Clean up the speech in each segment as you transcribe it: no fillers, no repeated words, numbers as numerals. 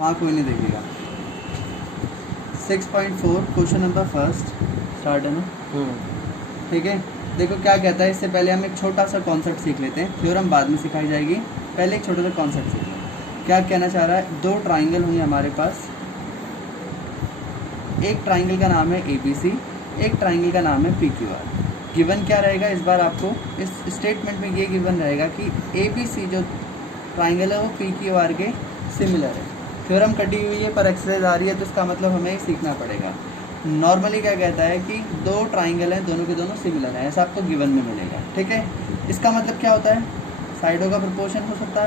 हाँ कोई नहीं देखेगा। 6.4 क्वेश्चन नंबर फर्स्ट स्टार्ट है ना। ठीक है, देखो क्या कहता है। इससे पहले हम एक छोटा सा कॉन्सेप्ट सीख लेते हैं, थ्योरम बाद में सिखाई जाएगी, पहले एक छोटा सा कॉन्सेप्ट सीख लें। क्या कहना चाह रहा है, दो ट्राइंगल होंगे हमारे पास, एक ट्राइंगल का नाम है ABC, एक ट्राइंगल का नाम है PQR। गिवन क्या रहेगा इस बार आपको, इस स्टेटमेंट में ये गिवन रहेगा कि ABC जो ट्राइंगल है वो PQR के सिमिलर है। थ्योरम कटी हुई है पर एक्सरसाइज आ रही है, तो इसका मतलब हमें सीखना पड़ेगा। नॉर्मली क्या कहता है कि दो ट्राइंगल हैं, दोनों के दोनों सिमिलर हैं, ऐसा आपको गिवन में मिलेगा। ठीक है, इसका मतलब क्या होता है, साइडों का प्रोपोर्शन हो सकता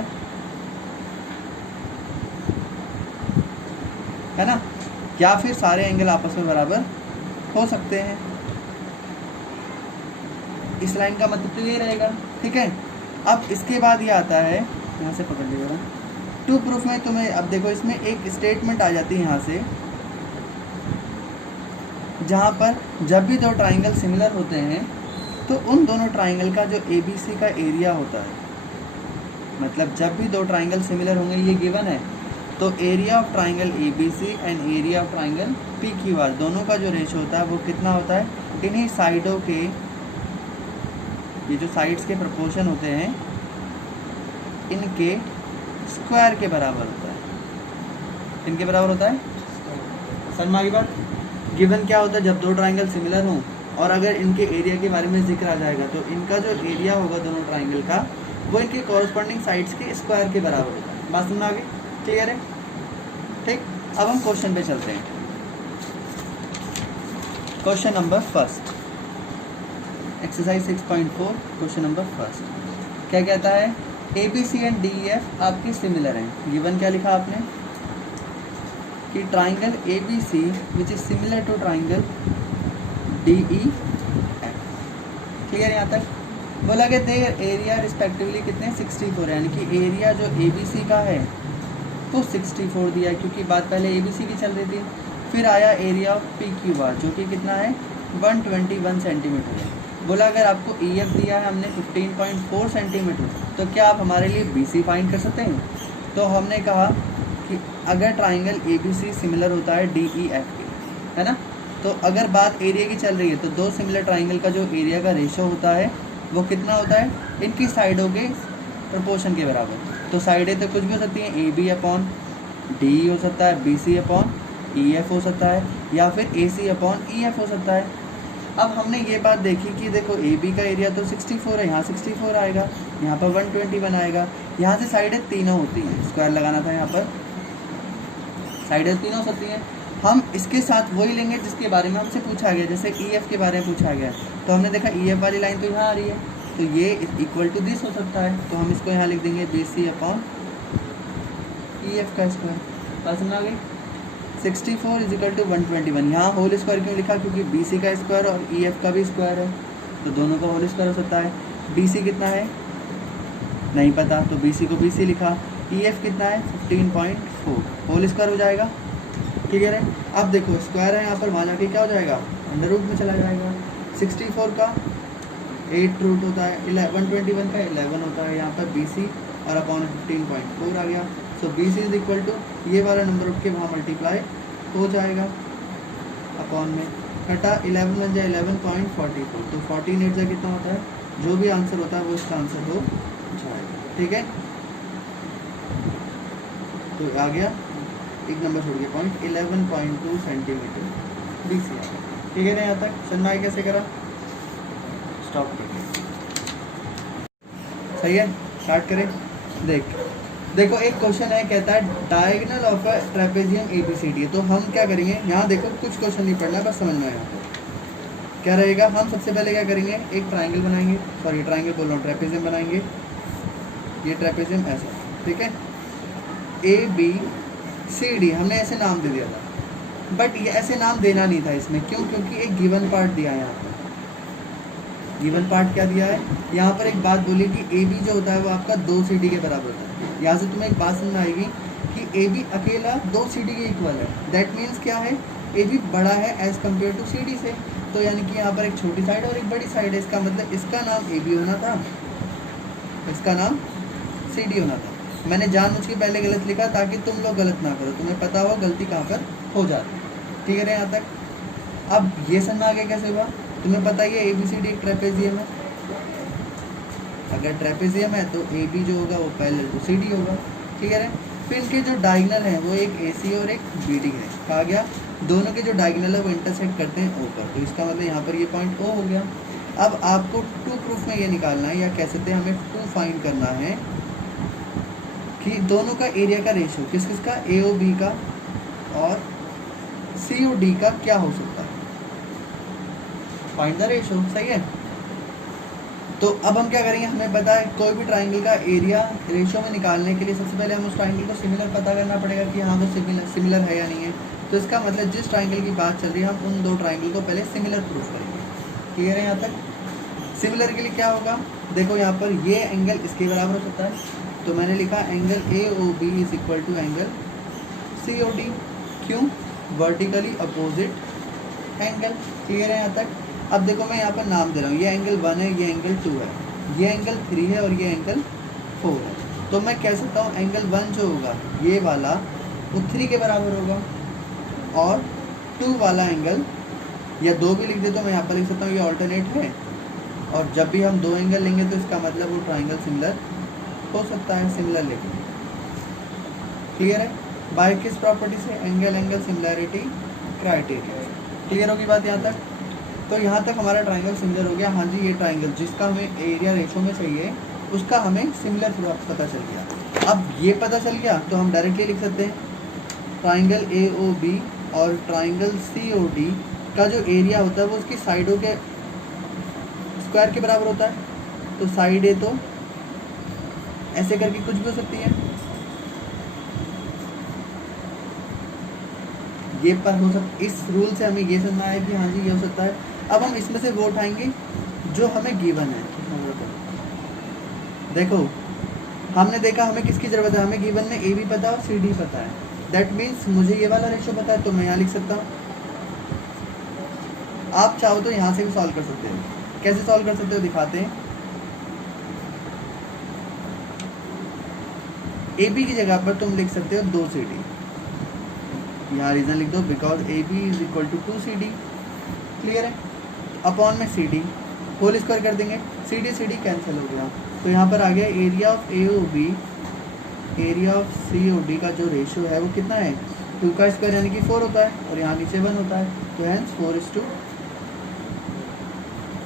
है ना, या फिर सारे एंगल आपस में बराबर हो सकते हैं। इस लाइन का मतलब तो ये रहेगा। ठीक है, अब इसके बाद ये आता है, यहाँ से पकड़ लीजिएगा, टू प्रूफ में तुम्हें, अब देखो इसमें एक स्टेटमेंट आ जाती है यहाँ से, जहाँ पर जब भी दो ट्राइंगल सिमिलर होते हैं तो उन दोनों ट्राइंगल का जो ABC का एरिया होता है, मतलब जब भी दो ट्राइंगल सिमिलर होंगे, ये गिवन है, तो area of triangle ABC and area of triangle PQR दोनों का जो रेशो होता है वो कितना होता है, इन्हीं साइडों के, ये जो साइड्स के प्रोपोर्शन होते हैं इनके स्क्वायर के बराबर होता है। इनके बराबर होता है, समझ में आ गई बात। गिवन क्या होता है, जब दो ट्राइंगल सिमिलर हों और अगर इनके एरिया के बारे में जिक्र आ जाएगा तो इनका जो एरिया होगा दोनों ट्राइंगल का वो इनके कॉरस्पॉन्डिंग साइड्स के स्क्वायर के बराबर होता है। बात समझ में आ गई, क्लियर है। ठीक, अब हम क्वेश्चन पे चलते हैं। Question number first, exercise 6.4 question number first क्या कहता है, ABC एंड DEF आपके सिमिलर हैं। गिवन क्या लिखा आपने कि triangle ABC which is similar to triangle DEF। Clear यहाँ तक। बोला कि देयर एरिया रिस्पेक्टिवली कितने 64 है, यानी कि एरिया जो ABC का है तो 64 दिया है, क्योंकि बात पहले ABC की चल रही थी। फिर आया एरिया ऑफ PQR जो कि कितना है 121 सेंटीमीटर है। बोला अगर आपको EF दिया है हमने 15.4 सेंटीमीटर, तो क्या आप हमारे लिए BC फाइंड कर सकते हैं। तो हमने कहा कि अगर ट्राइंगल ABC सिमिलर होता है DEF के, है ना, तो अगर बात एरिया की चल रही है तो दो सिमिलर ट्राइंगल का जो एरिया का रेशो होता है वो कितना होता है, इनकी साइडों के प्रोपोर्शन के बराबर। तो साइडें तो कुछ भी हो सकती हैं, AB अपॉन DE हो सकता है, BC अपॉन EF हो सकता है, या फिर AC अपॉन EF हो सकता है। अब हमने ये बात देखी कि देखो AB का एरिया तो 64 है, यहाँ 64 आएगा, यहाँ पर 121 आएगा, यहाँ से साइडें तीनों होती हैं, स्क्वायर लगाना था, यहाँ पर साइडें तीनों हो सकती हैं। हम इसके साथ वही लेंगे जिसके बारे में हमसे पूछा गया, जैसे EF के बारे में पूछा गया, तो हमने देखा EF वाली लाइन तो यहाँ आ रही है, तो ये इक्वल टू दिस हो सकता है, तो हम इसको यहाँ लिख देंगे BC अपॉन EF का स्क्वायर। बात समझ आ गई। 64 इज इक्वल टू 121, यहाँ होल स्क्वायर क्यों लिखा, क्योंकि BC का स्क्वायर और EF का भी स्क्वायर है, तो दोनों का होल स्क्वायर हो सकता है। BC कितना है नहीं पता, तो BC को BC लिखा। EF कितना है 15.4, होल स्क्वायर हो जाएगा। क्लियर है। अब देखो स्क्वायर है यहाँ पर, वहाँ जाके क्या हो जाएगा, अंडर रूट में चला जाएगा। 64 का 8 रूट होता है, 121 का 11 होता है, यहाँ पर BC और अपॉन 15.4 आ गया। सो BC इज इक्वल टू ये वाला नंबर उठ के वहाँ मल्टीप्लाई हो जाएगा अपॉन में, घटा 11 बन जाए 11.44, तो 14 8 कितना होता है, जो भी आंसर होता है वो इसका आंसर हो जाएगा। ठीक है, तो आ गया एक नंबर छोड़ के पॉइंट 11.2 सेंटीमीटर BC आ गया। ठीक है ना, यहाँ तक समझ में आया कैसे करा। स्टॉप करिए, सही है, स्टार्ट करें। देखो एक क्वेश्चन है, कहता है diagonal of a trapezium ABCD। तो हम क्या करेंगे, यहाँ देखो कुछ क्वेश्चन नहीं पढ़ना, बस समझना है क्या रहेगा। हम सबसे पहले क्या करेंगे, एक ट्राइंगल बनाएंगे, सॉरी ट्राइंगल बोल रहा हूँ, ट्रेपेजियम बनाएंगे। ये ट्रेपेजियम ऐसा, ठीक है, ABCD हमने ऐसे नाम दे दिया था, बट ये ऐसे नाम देना नहीं था इसमें, क्यों, क्योंकि एक गिवन पार्ट दिया है यहाँ पर। गिवन पार्ट क्या दिया है, यहाँ पर एक बात बोली कि AB जो होता है वो आपका 2 CD के बराबर होता है। यहाँ से तुम्हें एक बात समझ आएगी कि AB अकेला 2 CD के इक्वल है। दैट मीन्स क्या है, AB बड़ा है एज कम्पेयर टू CD से, तो यानी कि यहाँ पर एक छोटी साइड और एक बड़ी साइड है, इसका मतलब इसका नाम AB होना था, इसका नाम CD होना था। मैंने जानबूझ के पहले गलत लिखा ताकि तुम लोग गलत ना करो, तुम्हें पता हो गलती कहाँ पर हो जाती है। ठीक है यहाँ तक। अब ये समझ आ गया कैसे हुआ। तुम्हें पता ही है ABCD एक ट्रेपेजियम है। अगर ट्रेपेजियम है तो AB जो होगा वो पैरेलल टू CD होगा। ठीक है। फिर इनके जो डायगोनल हैं वो एक AC और एक BD है। कहा गया दोनों के जो डायगोनल है वो इंटरसेक्ट करते हैं O पर, तो इसका मतलब यहाँ पर ये पॉइंट O हो गया। अब आपको टू प्रूफ में ये निकालना है, या कह सकते हैं हमें टू फाइंड करना है कि दोनों का एरिया का रेशियो किस किस का, AOB का और COD का क्या हो सकता है। फाइंड द रेशियो, सही है। तो अब हम क्या करेंगे, हमें पता है कोई भी ट्राइंगल का एरिया रेशियो में निकालने के लिए सबसे पहले हम उस ट्राइंगल को सिमिलर पता करना पड़ेगा कि हाँ वो सिमिलर है या नहीं है। तो इसका मतलब जिस ट्राइंगल की बात चल रही है हम उन दो ट्राइंगल को पहले सिमिलर प्रूफ करेंगे। क्लियर है यहाँ तक। सिमिलर के लिए क्या होगा, देखो यहाँ पर ये एंगल इसके बराबर हो सकता है, तो मैंने लिखा angle AOB is equal to angle COD। क्यों, वर्टिकली अपोजिट एंगल। क्लियर है यहाँ तक। अब देखो मैं यहाँ पर नाम दे रहा हूँ, ये एंगल 1 है, ये एंगल 2 है, ये एंगल 3 है और ये एंगल 4 है। तो मैं कह सकता हूँ एंगल 1 जो होगा ये वाला वो 3 के बराबर होगा, और 2 वाला एंगल, या 2 भी लिख दे तो मैं यहाँ पर लिख सकता हूँ ये ऑल्टरनेट है, और जब भी हम 2 एंगल लेंगे तो इसका मतलब वो ट्राइंगल सिमिलर हो सकता है, सिमिलर लेंगे। क्लियर है। बाय किस प्रॉपर्टी से, angle angle similarity criteria. Clear होगी बात यहाँ तक। तो यहाँ तक हमारा ट्राइंगल सिमिलर हो गया। हाँ जी, ये ट्राइंगल जिसका हमें एरिया रेशो में चाहिए उसका हमें सिमिलर पता चल गया। अब ये पता चल गया तो हम डायरेक्टली लिख सकते हैं ट्राइंगल AOB और ट्राइंगल COD का जो एरिया होता है वो उसकी साइडों के स्क्वायर के बराबर होता है। तो साइड A तो ऐसे करके कुछ भी हो सकती है, ये पर हो सकता। इस रूल से हमें ये समझ आया कि हाँ जी ये हो सकता है। अब हम इसमें से वो उठाएंगे जो हमें गिवन है। देखो हमने देखा हमें किसकी ज़रूरत है, हमें गिवन में AB पता है और CD पता है। दैट मीन्स मुझे ये वाला रेशो पता है, तो मैं यहाँ लिख सकता हूँ। आप चाहो तो यहाँ से भी सॉल्व कर सकते हो। कैसे सॉल्व कर सकते हो दिखाते हैं। AB की जगह पर तुम लिख सकते हो 2 CD। यहाँ रीज़न लिख दो because AB is equal to 2 CD। Clear है। अपॉन में CD होल स्क्वायर कर देंगे, CD कैंसिल हो गया, तो यहाँ पर आ गया area of AOB area of COD का जो रेशियो है वो कितना है, 2 का स्क्वायर यानी कि 4 होता है, और यहाँ नीचे 1 होता है, तो हैंस 4:2।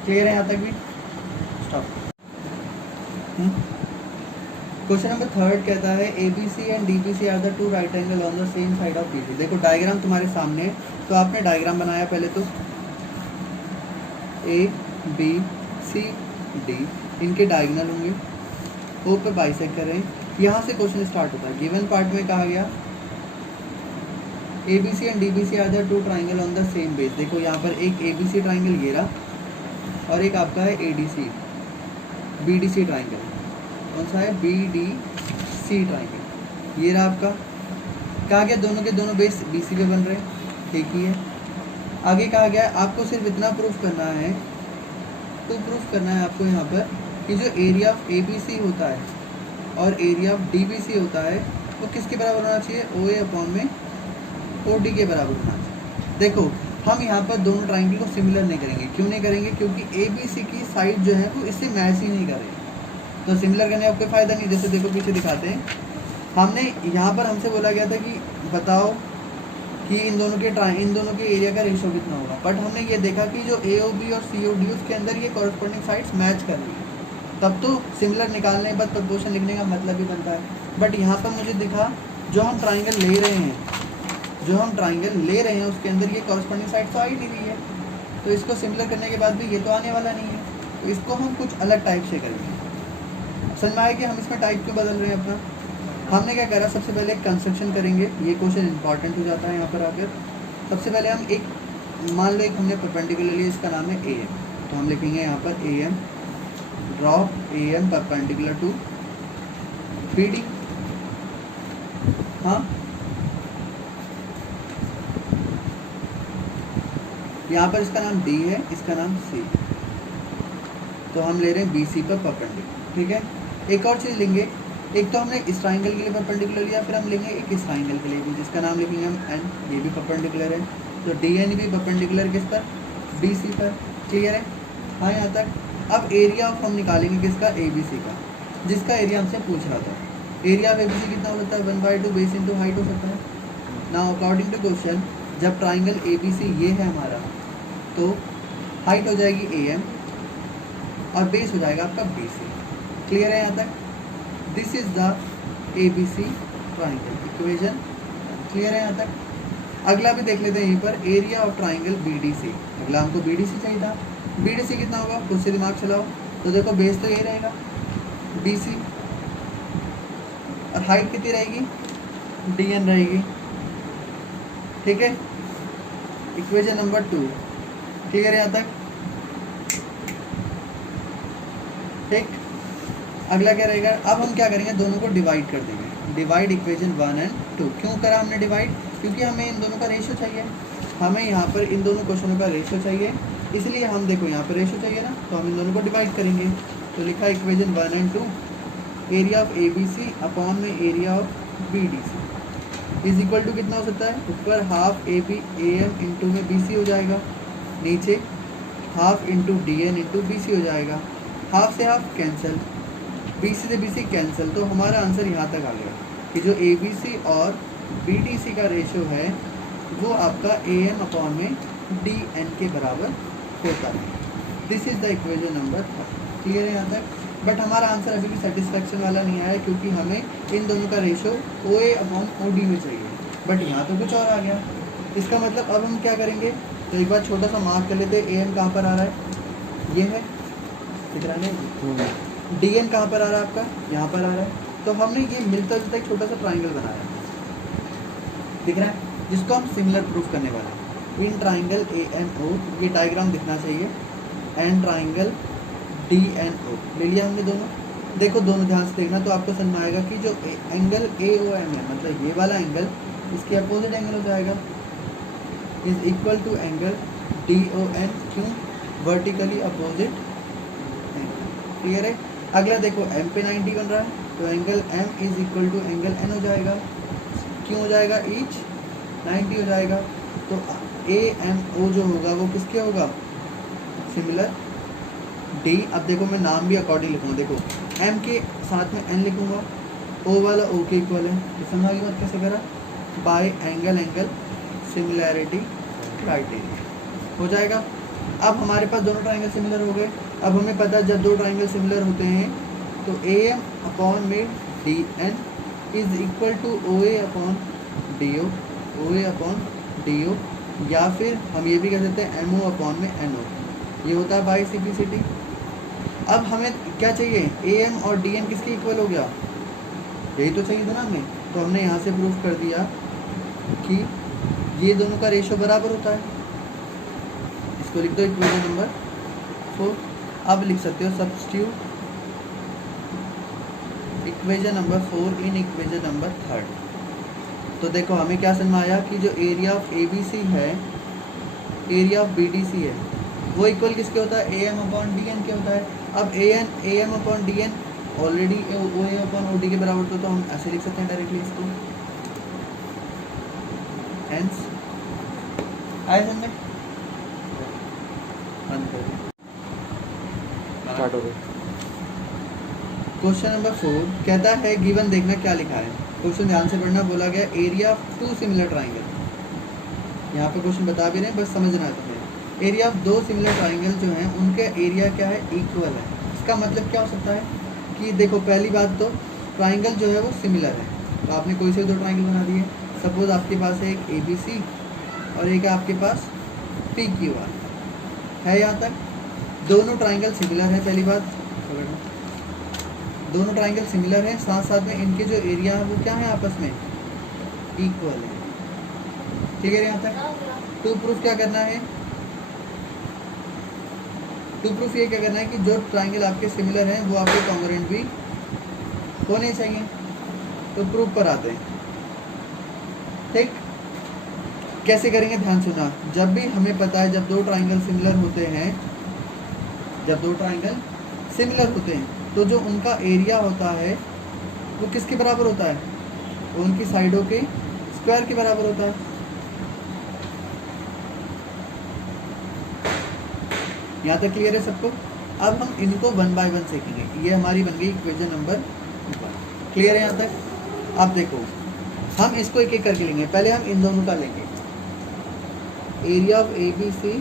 क्लियर है यहाँ तक भी। स्टॉप। क्वेश्चन नंबर 3 कहता है ABC and DBC are the 2 right angle on the same side of BC। देखो डायग्राम तुम्हारे सामने है, तो आपने डायग्राम बनाया पहले तो ABCD इनके डायगोनल होंगे, O पे बाइसेक्ट कर रहे हैं। यहाँ से क्वेश्चन स्टार्ट होता है। गिवन पार्ट में कहा गया ABC and DBC are the 2 triangle on the same base. देखो यहाँ पर एक ABC ट्राइंगल घेरा और एक आपका है BDC ट्राइंगल। कौन सा है, BDC ट्राइंगल। ये रहा आपका। कहा गया दोनों के दोनों बेस BC पे बन रहे हैं, ठीक ही है। आगे कहा गया आपको सिर्फ इतना प्रूफ करना है, तो प्रूफ करना है आपको यहाँ पर कि जो एरिया ऑफ ABC होता है और एरिया ऑफ DBC होता है वो किसके बराबर होना चाहिए, OA अपॉन में OD के बराबर होना चाहिए। देखो हम यहाँ पर दोनों ट्राइंगल को सिमिलर नहीं करेंगे। क्यों नहीं करेंगे, क्योंकि ABC की साइड जो है वो इससे मैच ही नहीं कर रही, तो सिमिलर करने का कोई फ़ायदा नहीं। जैसे देखो पीछे दिखाते हैं, हमने यहाँ पर हमसे बोला गया था कि बताओ कि इन दोनों के एरिया का रेशियो कितना होगा, बट हमने ये देखा कि जो AOB और COD उसके अंदर ये कॉरस्पॉन्डिंग साइड्स मैच कर रही है, तब तो सिमिलर निकालने के बाद प्रपोर्शन लिखने का मतलब ही बनता है। बट यहाँ पर मुझे दिखा जो हम ट्राइंगल ले रहे हैं उसके अंदर ये कॉरस्पॉन्डिंग साइड तो आ ही नहीं रही है, तो इसको सिमिलर करने के बाद भी ये तो आने वाला नहीं है, तो इसको हम कुछ अलग टाइप से करेंगे। समझ में आया कि हम इसमें टाइप क्यों बदल रहे हैं अपना। हमने क्या करा, सबसे पहले एक कंस्ट्रक्शन करेंगे। ये क्वेश्चन इंपॉर्टेंट हो जाता है यहाँ पर आकर। सबसे पहले हम एक मान लो एक हमने परपेंडिकुलर लिया, इसका नाम है AM, तो हम लिखेंगे यहाँ पर AM, draw AM perpendicular to BD। हाँ, यहाँ पर इसका नाम D है, इसका नाम C, तो हम ले रहे हैं BC पर परपेंडिकुलर। ठीक है। एक और चीज़ लेंगे, एक तो हमने इस ट्राइंगल के लिए परपेंडिकुलर लिया, फिर हम लेंगे एक इस ट्राइंगल के लिए भी, जिसका नाम लिखेंगे हम एन, ये भी परपेंडिकुलर है, तो डी एन भी परपेंडिकुलर किस पर, बी सी पर। क्लियर है? हाँ यहाँ तक। अब एरिया ऑफ हम निकालेंगे किसका, ए बी सी का, जिसका एरिया हमसे पूछ रहा था। Area of A B C कितना हो सकता है, 1/2 बेस इंटू हाइट हो सकता है ना। अकॉर्डिंग टू क्वेश्चन, जब ट्राइंगल ए बी सी ये है हमारा, तो हाइट हो जाएगी ए एम और बेस हो जाएगा आपका बी सी। क्लियर है यहाँ तक? This is the A B C triangle equation. Clear है यहाँ तक? अगला भी देख लेते हैं यहीं पर, area of triangle B D C. अगला हमको बी डी सी चाहिए था। बी डी सी कितना होगा, खुद से दिमाग चलाओ। तो देखो बेस तो यही रहेगा बी सी, और हाइट कितनी रहेगी, डी एन रहेगी। ठीक है, इक्वेशन नंबर 2। क्लियर है यहाँ तक? ठीक, अगला क्या रहेगा, अब हम क्या करेंगे, दोनों को डिवाइड कर देंगे। डिवाइड इक्वेशन 1 और 2। क्यों करा हमने डिवाइड, क्योंकि हमें इन दोनों का रेशियो चाहिए। हमें यहाँ पर इन दोनों क्वेश्चनों का रेशियो चाहिए, इसलिए हम देखो यहाँ पर रेशियो चाहिए ना, तो हम इन दोनों को डिवाइड करेंगे। तो लिखा इक्वेशन 1 और 2, area of A B C upon में area of B D C is equal to कितना हो सकता है, ऊपर half A B A M into में बी सी हो जाएगा, नीचे half into D N into B C हो जाएगा। हाफ से हाफ कैंसिल, बी सी से बी सी कैंसिल, तो हमारा आंसर यहाँ तक आ गया कि जो ए बी सी और बी डी सी का रेशियो है वो आपका ए एम अपॉन में डी एन के बराबर होता है। This is the equation number 3। Clear है यहाँ तक? बट हमारा आंसर अभी भी सेटिस्फैक्शन वाला नहीं आया, क्योंकि हमें इन दोनों का ratio O A upon O D में चाहिए, बट यहाँ तो कुछ और आ गया। इसका मतलब अब हम क्या करेंगे, तो एक बार छोटा सा मार्क कर लेते हैं। ए एम कहाँ पर आ रहा है, ये है, दिख रहा है। डी एन कहाँ पर आ रहा है आपका, यहाँ पर आ रहा है। तो हमने ये मिलता जुलता एक छोटा सा ट्राइंगल बनाया, दिख रहा है, जिसको हम सिमिलर प्रूफ करने वाले हैं। इन ट्राइंगल ए एन ओ, ये डायग्राम दिखना चाहिए, and triangle D N O ले लिया हमने दोनों। देखो दोनों ध्यान से देखना, तो आपको समझ में आएगा कि जो एंगल ए ओ एम है, मतलब ये वाला एंगल, इसके अपोजिट एंगल हो जाएगा, is equal to angle D O N. क्यों, वर्टिकली अपोजिट एंगल। क्लियर है? अगला देखो एम पे 90 बन रहा है, तो angle M is equal to angle N हो जाएगा। क्यों हो जाएगा, ईच 90 हो जाएगा। तो ए एम ओ जो होगा वो किसके होगा, सिमिलर डी। अब देखो मैं नाम भी अकॉर्डिंग लिखूँगा, देखो एम के साथ में एन लिखूँगा, ओ वाला ओ के इक्वल है। तो समझ आई बात कैसे करा, bye angle angle similarity criteria हो जाएगा। अब हमारे पास दोनों ट्राइंगल सिमिलर हो गए। अब हमें पता है जब दो ट्राइंगल सिमिलर होते हैं तो ए एम अपॉन में D N is equal to O A upon D O, O A upon D O, या फिर हम ये भी कह सकते हैं एम ओ अपॉन में एन ओ। ये होता है बाई सिम्प्लिसिटी। अब हमें क्या चाहिए, ए एम और डी एन किसके इक्वल हो गया, यही तो चाहिए था ना हमें। तो हमने यहाँ से प्रूफ कर दिया कि ये दोनों का रेशियो बराबर होता है। इसको लिख दो इक्वेशन नंबर 4। अब लिख सकते हो substitute equation number 4 in equation number 3। तो देखो हमें क्या समझ में आया कि जो area of A B C है, area of B D C है, वो इक्वल किसके होता है, A M upon D N के होता है। अब A M upon D N already O A upon O D के बराबर, तो हम ऐसे लिख सकते हैं डायरेक्टली इसको। हेंस आया समझ में, बंद कर दो, स्टार्ट हो गया। क्वेश्चन नंबर 4 कहता है गिवन, देखना क्या लिखा है क्वेश्चन, ध्यान से पढ़ना। बोला गया एरिया ऑफ 2 सिमिलर ट्राइंगल। यहाँ पे क्वेश्चन बता भी रहे हैं, बस समझना है तुम्हें। एरिया ऑफ 2 सिमिलर ट्राइंगल जो हैं उनके एरिया क्या है, इक्वल है। इसका मतलब क्या हो सकता है कि देखो पहली बात तो ट्राइंगल जो है वो सिमिलर है, तो आपने कोई से 2 ट्राइंगल बना दिए। सपोज आपके पास है एक ए बी सी और एक है आपके पास पी क्यू आर है। यहाँ तक दोनों ट्राइंगल सिमिलर है, पहली बात, दोनों ट्राइंगल सिमिलर हैं, साथ साथ में इनके जो एरिया है वो क्या है, आपस में इक्वल है। ठीक है, यहाँ तक टू प्रूफ क्या करना है, टू प्रूफ ये क्या करना है कि जो ट्राइंगल आपके सिमिलर हैं वो आपके कॉन्ग्रुएंट भी होने चाहिए। तो प्रूफ पर आते हैं। ठीक, कैसे करेंगे, ध्यान सुना। जब भी हमें पता है जब 2 ट्राइंगल सिमिलर होते हैं, जब 2 ट्राइंगल सिमिलर होते हैं तो जो उनका एरिया होता है वो किसके बराबर होता है? उनकी साइडों के स्क्वायर के बराबर होता है। यहाँ तक क्लियर है सबको? अब हम इनको 1 बाय 1 सीखेंगे। ये हमारी बन गई इक्वेशन नंबर 1। क्लियर है यहाँ तक? अब देखो हम इसको एक एक करके लेंगे। पहले हम इन दोनों का लेंगे, area of A B C,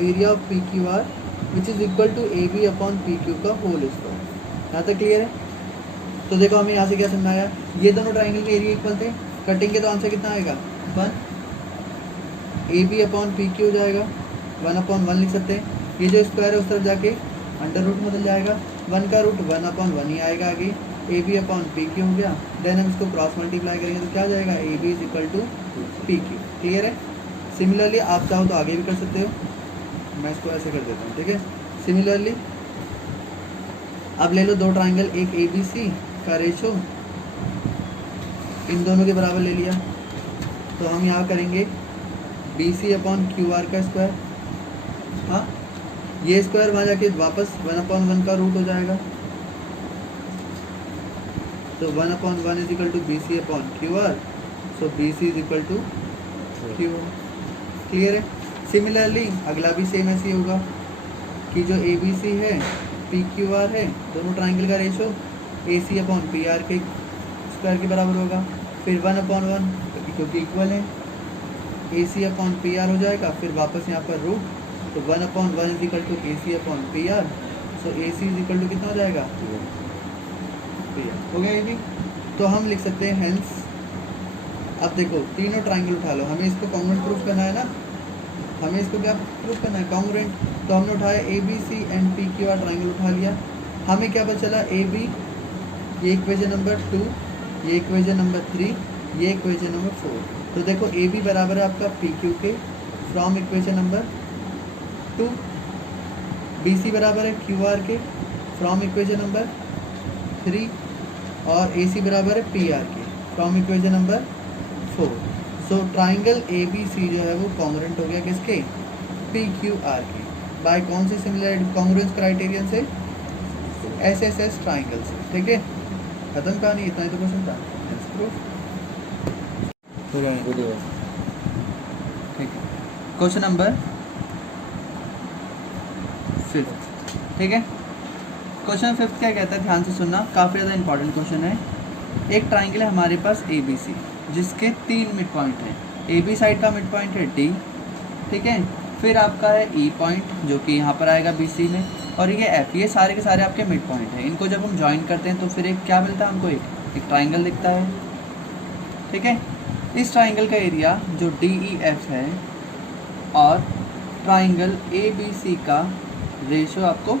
area of P Q R which is equal to A B upon P Q का होल स्क्वायर। यहाँ तक क्लियर है? तो देखो हमें यहाँ से क्या समझ आया, ये दोनों ट्राइंगल के एरिया इक्वल थे, कटेंगे तो आंसर कितना आएगा? 1 A B upon P Q हो जाएगा, 1/1 लिख सकते हैं। ये जो स्क्वायर है उस तरफ जाके अंडर रूट बदल जाएगा, 1 का रूट 1/1 ही आएगा आगे, A B upon P Q हो गया। देन हम इसको क्रॉस मल्टीप्लाई करेंगे तो क्या आ जाएगा? A B is equal to P Q. Clear है? सिमिलरली आप चाहो तो आगे भी कर सकते हो, मैं इसको ऐसे कर देता हूँ, ठीक है। सिमिलरली अब ले लो दो ट्राइंगल, एक ए बी सी का रेशो इन दोनों के बराबर ले लिया, तो हम यहाँ करेंगे B C upon Q R का स्क्वायर। हाँ, ये स्क्वायर वहाँ जाके वापस 1/1 का रूट हो जाएगा, तो 1/1 is equal to B C upon Q R, so B C is equal to Q. Clear है? सिमिलरली अगला भी सेम ऐसे ही होगा कि जो ए बी सी है, पी क्यू आर है, दोनों ट्राइंगल का ratio A C upon P R के स्क्वायर के बराबर होगा, फिर 1/1 क्योंकि इक्वल है, A C upon P R हो जाएगा, फिर वापस यहाँ पर रूट, तो 1/1 is equal to A C upon P R, so A C is equal to कितना हो जाएगा? P R. हो गया ये भी? तो हम लिख सकते हैं हेंस। अब देखो तीनों ट्राइंगल उठा लो, हमें इसको कॉन्ग्रुएंट प्रूफ करना है ना, हमें इसको क्या प्रूफ करना है? कॉन्ग्रुएंट। तो हमने उठाया A B C and P Q R triangle उठा लिया, हमें क्या पता चला? ए बी, ये इक्वेशन नंबर 2, ये इक्वेशन नंबर 3, ये इक्वेशन नंबर 4। तो देखो ए बी बराबर है आपका पी क्यू के from equation number 2, B C बराबर है क्यू आर के फ्रॉम इक्वेशन नंबर 3, और ए सी बराबर है पी आर के from equation number 4। So triangle A B C जो है वो कॉन्ग्रुएंट हो गया किसके? पी क्यू आर के। बाय कौन से सिमिलरिटी कॉन्ग्रुएंस क्राइटेरियन से? एस एस एस ट्राइंगल से। ठीक है, खत्म कहानी, इतना ही तो क्वेश्चन था। ठीक है, क्वेश्चन नंबर 5। ठीक है, क्वेश्चन 5 क्या कहता है, ध्यान से सुनना, काफ़ी ज़्यादा इंपॉर्टेंट क्वेश्चन है। एक ट्राइंगल है हमारे पास ए बी सी, जिसके 3 मिड पॉइंट हैं। ए बी साइड का मिड पॉइंट है डी, ठीक है, फिर आपका है ई पॉइंट जो कि यहाँ पर आएगा बी सी में, और ये एफ, ये सारे के सारे आपके मिड पॉइंट हैं। इनको जब हम ज्वाइन करते हैं तो फिर एक क्या मिलता है हमको? एक ट्राइंगल दिखता है। ठीक है, इस ट्राइंगल का एरिया जो डी ई एफ है और ट्राइंगल ए बी सी का रेशो आपको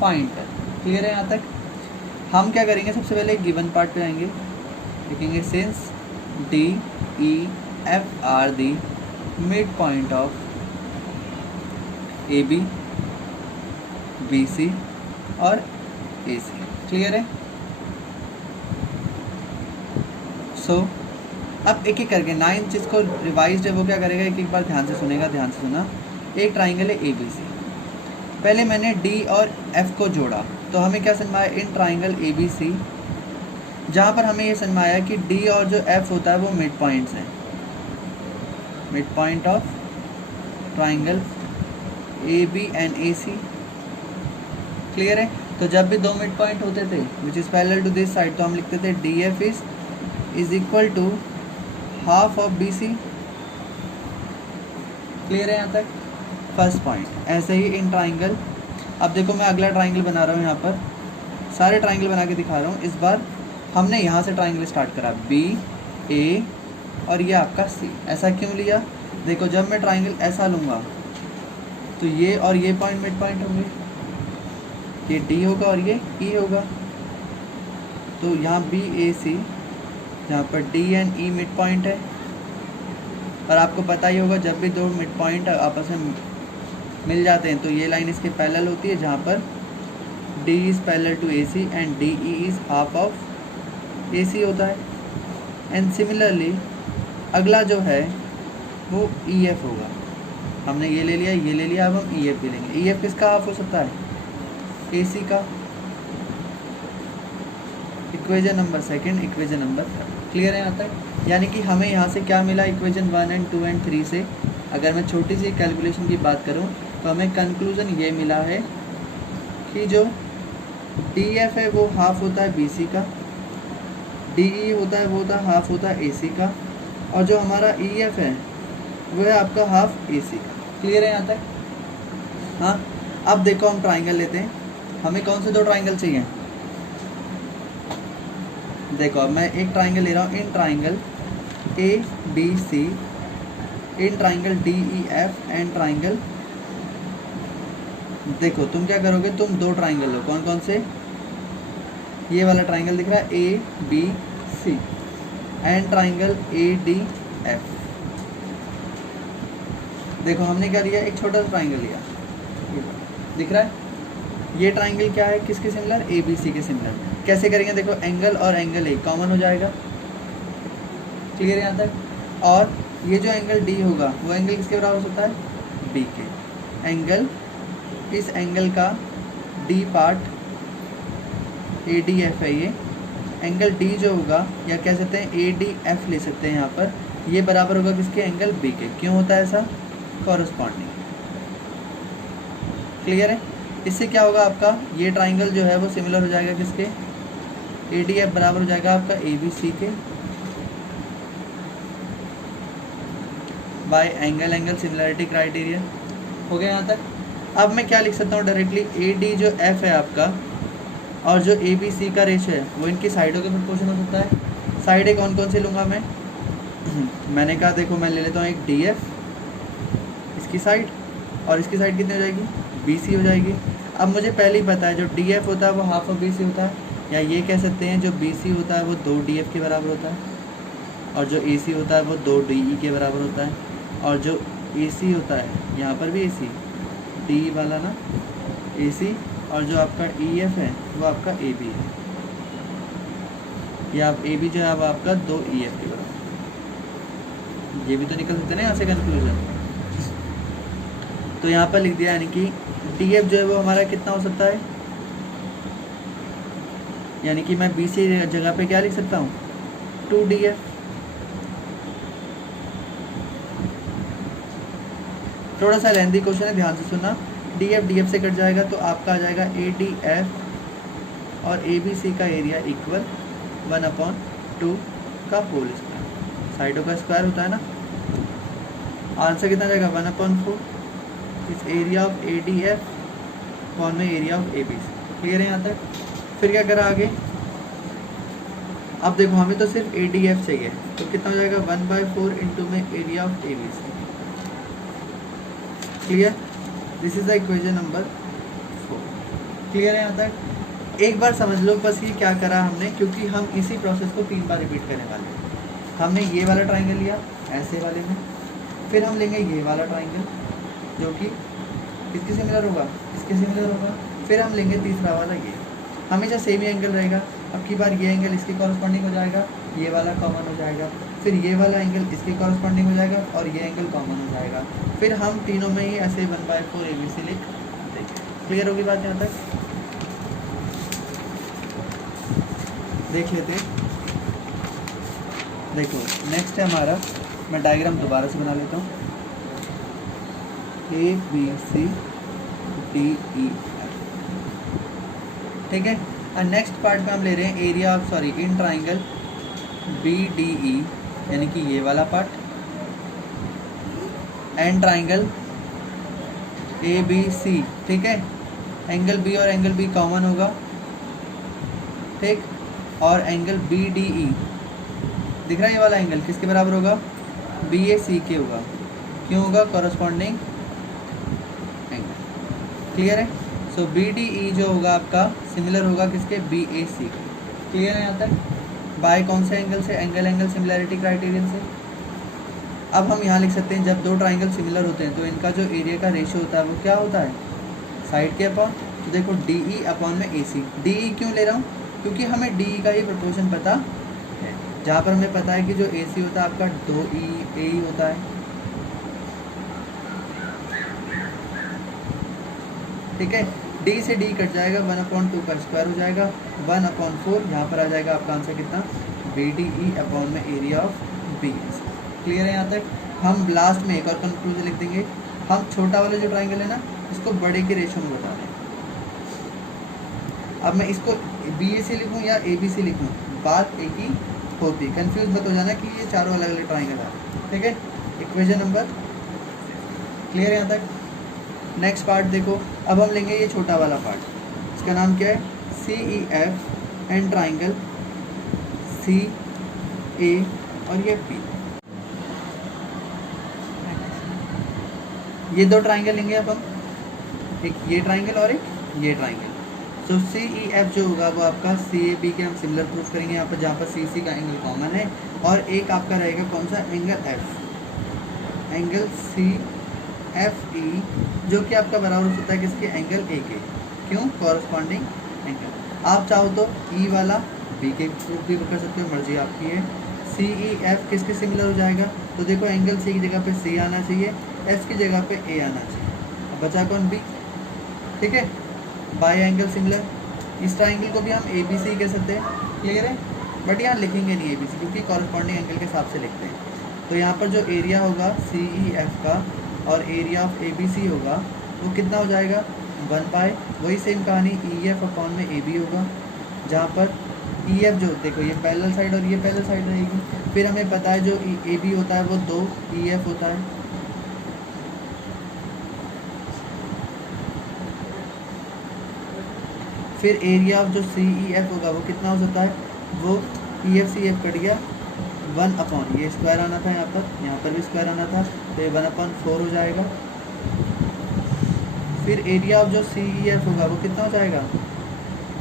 फाइंड है। क्लियर है यहाँ तक? हम क्या करेंगे, सबसे पहले गिवन पार्ट पे आएंगे, लिखेंगे since D E F are the mid point of A B, B C और ए सी। क्लियर है? सो अब एक एक करके 9 जिसको रिवाइज्ड है वो क्या करेगा, एक एक बार ध्यान से सुनेगा, ध्यान से सुना। एक ट्राइंगल है ए बी सी, पहले मैंने डी और एफ को जोड़ा, तो हमें क्या समझ में आया? इन ट्राइंगल ए बी सी, जहाँ पर हमें ये समझ में आया कि डी और जो एफ होता है वो मिड पॉइंट्स हैं, mid point of triangle A B and A C. Clear है? तो जब भी दो मिड पॉइंट होते थे which is parallel to this side, तो हम लिखते थे D F is equal to half of B C. Clear है यहाँ तक? First point. ऐसे ही इन ट्राइंगल, अब देखो मैं अगला ट्राइंगल बना रहा हूँ, यहाँ पर सारे ट्राइंगल बना के दिखा रहा हूँ। इस बार हमने यहाँ से ट्राइंगल स्टार्ट करा, बी ए और ये आपका सी। ऐसा क्यों लिया? देखो जब मैं ट्राइंगल ऐसा लूँगा तो ये और ये पॉइंट मिड पॉइंट होंगे, ये डी होगा और ये ई होगा, तो यहाँ बी ए सी, जहाँ पर D and E mid point है। और आपको पता ही होगा जब भी दो मिड पॉइंट आपस में मिल जाते हैं तो ये लाइन इसके पैरेलल होती है, जहाँ पर D is parallel to A C and D E is half of A C होता है। एंड सिमिलरली अगला जो है वो ई एफ होगा। हमने ये ले लिया, ये ले लिया, अब हम ई एफ भी लेंगे। ई एफ किसका हाफ हो सकता है? ए सी का। Equation number second, equation number third. Clear है यहाँ तक? यानी कि हमें यहाँ से क्या मिला इक्वेशन 1 एंड 2 एंड 3 से, अगर मैं छोटी सी कैलकुलेशन की बात करूँ तो हमें कंक्लूजन ये मिला है कि जो डी एफ है वो हाफ होता है बी सी का, डी ई होता है वो होता है हाफ होता है ए सी का, और जो हमारा ई एफ है वो है आपका हाफ ए सी का। क्लियर है यहाँ तक? हाँ, अब देखो हम ट्राइंगल लेते हैं, हमें कौन से दो ट्राइंगल चाहिए? देखो अब मैं एक ट्राइंगल ले रहा हूँ, in triangle A B C, in triangle D E F and triangle. देखो तुम क्या करोगे, तुम दो ट्राइंगल लो, कौन कौन से? ये वाला ट्राइंगल दिख रहा है A B C and triangle A D F. देखो हमने क्या लिया, एक छोटा सा ट्राइंगल लिया, दिख रहा है? ये ट्राइंगल क्या है, किसके सिमिलर? ए बी सी के सिमिलर। कैसे करेंगे? देखो एंगल और एंगल ए कॉमन हो जाएगा। क्लियर है यहाँ तक? और ये जो एंगल डी होगा वो एंगल किसके बराबर होता है? बी के। एंगल, इस एंगल का D part A D F है, ये एंगल डी जो होगा, या कह सकते हैं ए डी एफ ले सकते हैं यहाँ पर, ये बराबर होगा किसके? एंगल बी के। क्यों होता है ऐसा? कॉरस्पॉन्डिंग। क्लियर है? इससे क्या होगा, आपका ये ट्राइंगल जो है वो सिमिलर हो जाएगा किसके? ए डी एफ बराबर हो जाएगा आपका ए बी सी के, by angle angle similarity criteria. हो गया यहाँ तक? अब मैं क्या लिख सकता हूँ डायरेक्टली, ए डी जो एफ है आपका और जो ए बी सी का रेशियो है वो इनकी साइडों के प्रोपोर्शन हो सकता है। साइडें कौन कौन से लूँगा मैं? मैंने कहा देखो मैं ले लेता हूँ एक डी एफ, इसकी साइड, और इसकी साइड कितनी हो जाएगी? बी सी हो जाएगी। अब मुझे पहले ही पता है जो डी एफ होता है वो हाफ ऑफ बी सी होता है, या ये कह सकते हैं जो बी सी होता है वो 2 डी एफ के बराबर होता है, और जो ए सी होता है वो 2 डी ई के बराबर होता है, और जो ए सी होता है यहाँ पर भी ए सी, डी वाला ना ए सी, और जो आपका ई एफ है वो आपका ए बी है, या आप ए बी जो है अब आपका 2 ई एफ के बराबर। ये भी तो निकल सकते हैं ना यहाँ से कंक्लूजन। तो यहाँ पर लिख दिया, यानी कि डी एफ जो है वो हमारा कितना हो सकता है, यानी कि मैं बी सी जगह पे क्या लिख सकता हूँ? 2 डी एफ। थोड़ा सा लेंथी क्वेश्चन है, ध्यान से सुनना। डी एफ से कट जाएगा तो आपका आ जाएगा ए डी एफ और ए बी सी का एरिया इक्वल 1/2 का होल स्क्वायर। साइडों का स्क्वायर होता है ना। आंसर कितना जाएगा? 1/4 इस area of A D F कौन में area of A B C. Clear है यहाँ तक? फिर क्या करा आगे? अब देखो हमें तो सिर्फ ए डी एफ चाहिए, तो कितना हो जाएगा? 1/4 इंटू में area of A B C. Clear? This is the equation number 4। Clear है यहाँ तक? एक बार समझ लो बस ये क्या करा हमने, क्योंकि हम इसी प्रोसेस को 3 बार रिपीट करने वाले हैं। हमने ये वाला ट्राइंगल लिया ऐसे वाले में, फिर हम लेंगे ये वाला ट्राइंगल जो कि किसके सिमिलर होगा? इसके सिमिलर होगा। फिर हम लेंगे तीसरा वाला, ये हमेशा सेम ही एंगल रहेगा। अब की बार ये एंगल इसके कॉरस्पॉन्डिंग हो जाएगा, ये वाला कॉमन हो जाएगा, फिर ये वाला एंगल इसके कॉरस्पॉन्डिंग हो जाएगा, और ये एंगल कॉमन हो जाएगा। फिर हम तीनों में ही ऐसे 1/4 ए बी सी लिख देंगे। क्लियर होगी बात यहाँ तक? देख लेते। देखो नेक्स्ट है हमारा, मैं डायग्राम दोबारा से बना लेता हूँ। A B C D E F, ठीक है। और नेक्स्ट पार्ट में हम ले रहे हैं area of in triangle B D E, यानी कि ये वाला part, and triangle A B C, ठीक है। एंगल बी और एंगल बी कॉमन होगा, ठीक। और एंगल बी डी ई दिख रहा है, ये वाला एंगल किसके बराबर होगा? बी ए सी के होगा। क्यों होगा? Corresponding angle. क्लियर है? सो बी डी ई जो होगा आपका सिमिलर होगा किसके? बी ए सी के। क्लियर है यहाँ तक? बाय कौन से एंगल से? एंगल एंगल सिमिलरिटी क्राइटेरियन से। अब हम यहाँ लिख सकते हैं जब दो ट्राइंगल सिमिलर होते हैं तो इनका जो एरिया का रेशियो होता है वो क्या होता है? साइड के अपॉन। तो देखो डी ई अपॉन में ए सी। डी ई क्यों ले रहा हूँ? क्योंकि हमें डी ई का ही प्रोपोर्शन पता है। जहाँ पर हमें पता है कि जो ए सी होता है आपका 2 ए ई होता है, ठीक है। डी से डी कट जाएगा, 1/2 का स्क्वायर हो जाएगा, 1/4, यहाँ पर आ जाएगा आपका आंसर कितना, BDE अपॉन में एरिया ऑफ BEC। क्लियर है यहाँ तक? हम लास्ट में एक और कंक्लूजन लिख देंगे, हम छोटा वाला जो ट्राइंगल है ना इसको बड़े के रेशो में बता रहे हैं। अब मैं इसको BAC लिखूँ या ABC लिखूँ, बात एक ही होती है, कंफ्यूज मत हो जाना कि ये चारों अलग अलग ट्राइंगल है, ठीक है। इक्वेशन नंबर क्लियर है यहाँ तक? नेक्स्ट पार्ट देखो, अब हम लेंगे ये छोटा वाला पार्ट, इसका नाम क्या है, CEF एंड ट्राइंगल CA और ये P, ये दो ट्राइंगल लेंगे अब हम, एक ये ट्राइंगल और एक ये ट्राइंगल। तो CEF जो होगा वो आपका CAB के हम सिमिलर प्रूफ करेंगे यहाँ पर, जहाँ पर CC का एंगल कॉमन है, और एक आपका रहेगा कौन सा, एंगल F, एंगल CFE जो कि आपका बराबर होता है किसके, एंगल A के, क्यों, कॉरस्पॉन्डिंग एंगल। आप चाहो तो E वाला B के प्रूफ भी कर सकते हो, मर्जी आपकी है। CEF किसके सिमिलर हो जाएगा, तो देखो एंगल C की जगह पे C आना चाहिए, F की जगह पे A आना चाहिए, अब बचा कौन, B, ठीक है, बाय एंगल सिमिलर। इस ट्राइंगल को भी हम ABC कह सकते हैं, क्लियर है, बट यहाँ लिखेंगे नहीं ABC क्योंकि कॉरस्पॉन्डिंग एंगल के हिसाब से लिखते हैं। तो यहाँ पर जो एरिया होगा CEF का और एरिया ऑफ ABC होगा वो कितना हो जाएगा, 1/, वही सेम कहानी EF अपॉन में AB होगा, जहाँ पर EF जो देखो ये पैरेलल साइड और ये पैरेलल साइड रहेगी, फिर हमें पता है जो AB होता है वो 2 EF होता है, फिर एरिया ऑफ जो CEF होगा वो कितना हो सकता है, वो EF CF कट गया, 1 अपॉन ये स्क्वायर आना था, यहाँ पर भी स्क्वायर आना था, तो ये 1/4 हो जाएगा। फिर एरिया ऑफ जो CEF होगा वो कितना हो जाएगा,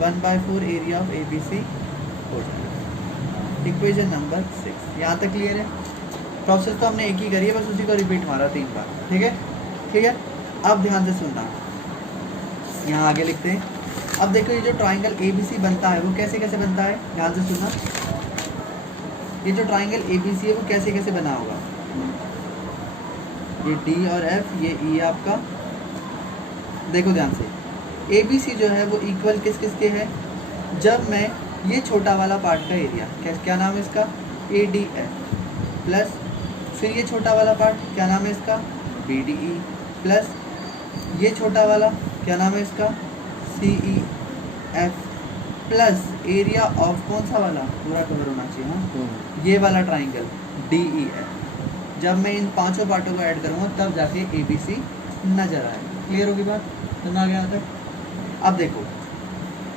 1/4 एरिया ऑफ ABC हो जाएगा। इक्वेशन नंबर 6, यहाँ तक क्लियर है? प्रोसेस तो हमने एक ही करी है, बस उसी को रिपीट मारा 3 बार, ठीक है, ठीक है। अब ध्यान से सुनना, यहाँ आगे लिखते हैं। अब देखो ये जो ट्राइंगल ABC बनता है वो कैसे कैसे बनता है, ध्यान से सुनना। ये जो ट्राइंगल ABC है वो कैसे कैसे बना होगा, ये D और F, ये E आपका, देखो ध्यान से, ABC जो है वो इक्वल किस किस के है, जब मैं ये छोटा वाला पार्ट का एरिया क्या नाम है इसका, ADF, प्लस फिर ये छोटा वाला पार्ट क्या नाम है इसका, BDE, प्लस ये छोटा वाला क्या नाम है इसका, CEF, प्लस एरिया ऑफ कौन सा वाला, पूरा कवर होना चाहिए, हाँ, ये वाला ट्राइंगल DEF। जब मैं इन पांचों पार्टों को ऐड करूँगा तब जाके ABC नजर आएगा। क्लियर होगी बात, समझ आ गया यहाँ तक? अब देखो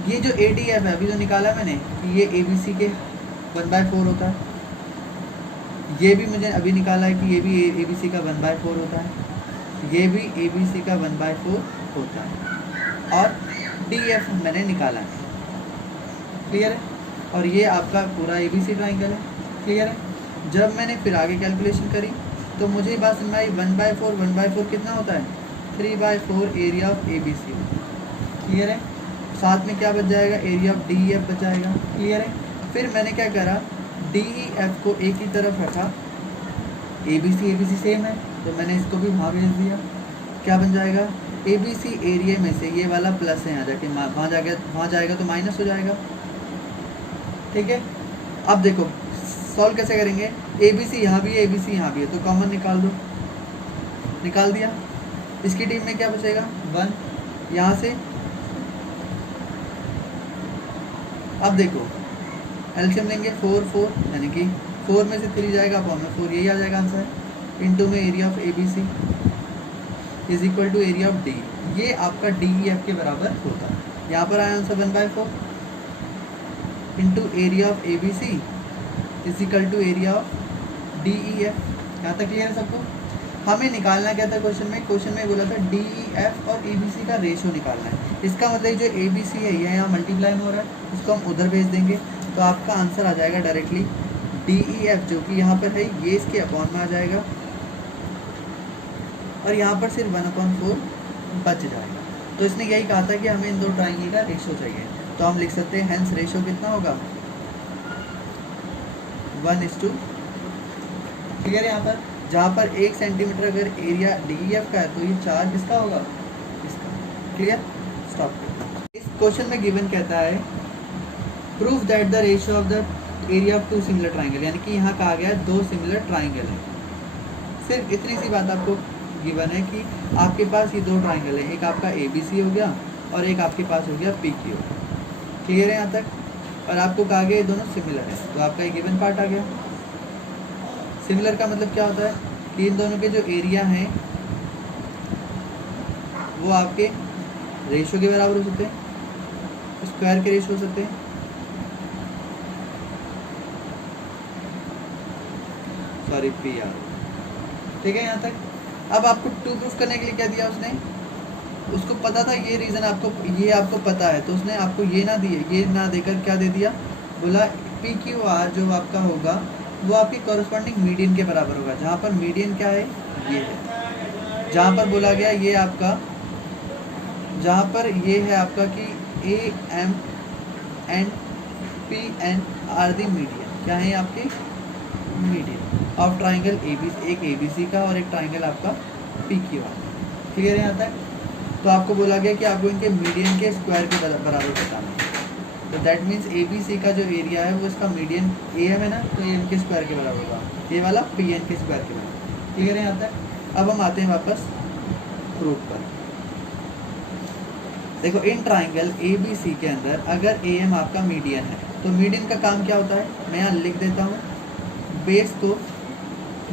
ये जो ADF है अभी जो निकाला है मैंने कि ये ABC के 1/4 होता है, ये भी मुझे अभी निकाला है कि ये भी ABC का 1/4 होता है, ये भी ABC का 1/4 होता है, और DF मैंने निकाला है, क्लियर है। और ये आपका पूरा ABC ट्राइंगल है, क्लियर है। जब मैंने फिर आगे कैलकुलेशन करी तो मुझे ये बात समझ आई, 1/4 कितना होता है, 3/4 एरिया ऑफ ABC, क्लियर है। साथ में क्या बच जाएगा, एरिया ऑफ DEF बच जाएगा, क्लियर है। फिर मैंने क्या करा, DEF को एक ही तरफ रखा, ABC सेम है तो मैंने इसको भी वहाँ भेज दिया, क्या बन जाएगा, ABC एरिया में से ये वाला प्लस है, यहाँ जाके वहाँ जाएगा तो माइनस हो जाएगा, ठीक है। अब देखो सॉल्व कैसे करेंगे, ABC यहाँ भी है, ABC यहाँ भी है, तो कॉमन निकाल दो, निकाल दिया। इसकी टीम में क्या बचेगा, 1, यहाँ से। अब देखो एलसीएम लेंगे, 4 यानी कि 4 में से 3 जाएगा, अपॉन में 4, यही आ जाएगा आंसर, इनटू में area of ABC is equal to area of D, ये आपका DEF के बराबर होता है। यहाँ पर आया answer 1/4 into area of ABC is equal to area of DEF। यहाँ तक क्लियर है सबको? हमें निकालना क्या था क्वेश्चन में बोला था DEF और ABC का रेशो निकालना है। इसका मतलब जो ABC है ये यहाँ मल्टीप्लाई में हो रहा है, इसको हम उधर भेज देंगे तो आपका आंसर आ जाएगा डायरेक्टली DEF जो कि यहाँ पर है ये इसके अपॉन में आ जाएगा, और यहाँ पर सिर्फ 1/4 बच जाएगा। तो इसने यही कहा था कि हमें इन दो ट्राइंगल का रेशो चाहिए, तो हम लिख सकते हैं हेंस रेशो कितना होगा, 1:2। क्लियर है? यहाँ पर जहाँ पर 1 सेंटीमीटर अगर एरिया DEF का है तो ये 4 किसका होगा, इसका। क्लियर? स्टॉप। इस क्वेश्चन में गिवन कहता है proof that the ratio of the area of two similar triangle, यानी कि यहाँ कहा गया है दो सिमिलर ट्राइंगल है। सिर्फ इतनी सी बात आपको गिवन है कि आपके पास ये दो ट्राइंगल है, एक आपका ABC हो गया और एक आपके पास हो गया PQ। क्लियर है यहाँ तक? और आपको कहा गया ये दोनों सिमिलर है, तो आपका ये गिवन पार्ट आ गया। सिमिलर का मतलब क्या होता है कि इन दोनों के जो एरिया हैं वो आपके रेशियो के बराबर हो सकते हैं, स्क्वायर के रेशियो हो सकते हैं। Sorry PR। ठीक है यहाँ तक? अब आपको टू प्रूफ करने के लिए क्या दिया उसने, उसको पता था ये रीज़न आपको, ये आपको पता है, तो उसने आपको ये ना दिए, ये ना देकर क्या दे दिया, बोला PQR जो आपका होगा वो आपकी कॉरस्पॉन्डिंग मीडियन के बराबर होगा। जहाँ पर मीडियन क्या है, ये है। जहाँ पर बोला गया ये आपका, जहाँ पर ये है आपका कि AM and PN are the median, क्या है आपके मीडियन ऑफ ट्राइंगल ABC, एक ABC का और एक ट्राइंगल आपका PQR। क्लियर है यहाँ तक? तो आपको बोला गया कि आपको इनके मीडियन के स्क्वायर के बराबर बताना है। तो दैट मीन्स ABC का जो एरिया है वो इसका मीडियन AM है ना, तो AM के स्क्वायर के बराबर होगा, ये वाला PN के स्क्वायर के बराबर। क्लियर है यहाँ तक? अब हम आते हैं वापस प्रूफ पर। देखो इन ट्राइंगल ABC के अंदर अगर AM आपका मीडियन है तो मीडियन का काम क्या होता है, मैं यहाँ लिख देता हूँ, बेस को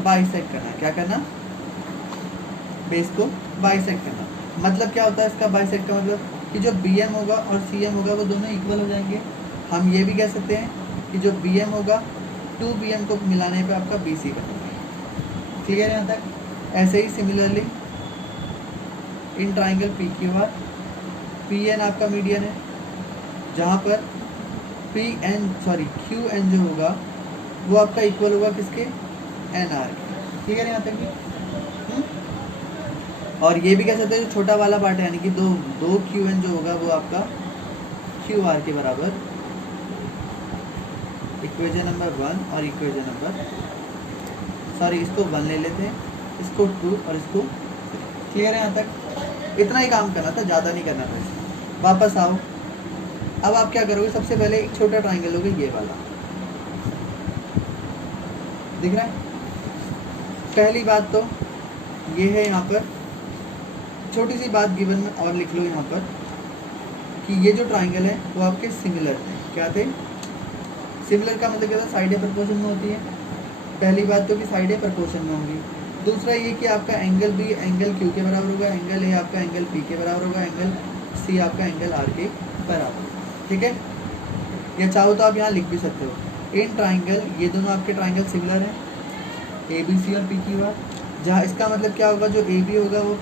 बाइसेक्ट करना। क्या करना? बेस को बाइसेक्ट करना। मतलब क्या होता है इसका बाइसेक्ट का मतलब कि जो BM होगा और CM होगा वो दोनों इक्वल हो जाएंगे। हम ये भी कह सकते हैं कि जो BM होगा 2BM को मिलाने पे आपका BC बनेगा। क्लियर है यहाँ तक? ऐसे ही similarly in triangle PQR, PN आपका मीडियन है, जहाँ पर QN जो होगा वो आपका इक्वल होगा किसके, NR के। ठीक है यहाँ तक? और ये भी कह सकते हैं जो छोटा वाला पार्ट है, यानी कि दो QN जो होगा वो आपका QR के बराबर, इक्वेशन नंबर 1 और इक्वेशन नंबर, सॉरी इसको 1 ले लेते हैं, इसको 2 और इसको। क्लियर है यहाँ तक? इतना ही काम करना था, ज़्यादा नहीं करना था इसमें। वापस आओ, अब आप क्या करोगे, सबसे पहले एक छोटा ट्राइंगल लोगे, ये वाला दिख रहा है। पहली बात तो ये है, यहाँ पर छोटी सी बात गिवन में और लिख लो यहाँ पर कि ये जो ट्राइंगल है वो आपके सिमिलर थे। क्या थे? सिमिलर का मतलब क्या था, साइडें प्रोपोर्शन में होती है। पहली बात तो कि साइडें प्रोपोर्शन में होंगी। दूसरा ये कि आपका एंगल B एंगल Q के बराबर होगा, एंगल A आपका एंगल P के बराबर होगा, एंगल C आपका एंगल R के बराबर। ठीक है? या चाहो तो आप यहाँ लिख भी सकते हो, इन ट्राइंगल, ये दोनों आपके ट्राइंगल सिमिलर हैं, ABC और PQR। जहाँ इसका मतलब क्या होगा, जो AB होगा वो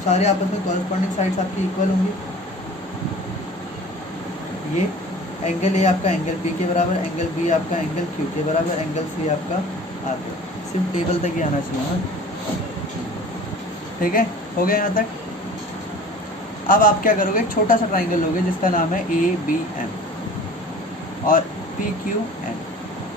सारे आपस में कॉरस्पॉन्डिंग साइड्स आपकी इक्वल होंगी। ये एंगल A आपका एंगल P के बराबर, एंगल B आपका एंगल Q के बराबर, एंगल C आपका आगे। सिर्फ टेबल तक ही आना चाहिए। हाँ ठीक है, हो गया यहाँ तक? अब आप क्या करोगे, एक छोटा सा ट्राइंगल लोगे जिसका नाम है ABM और PQN।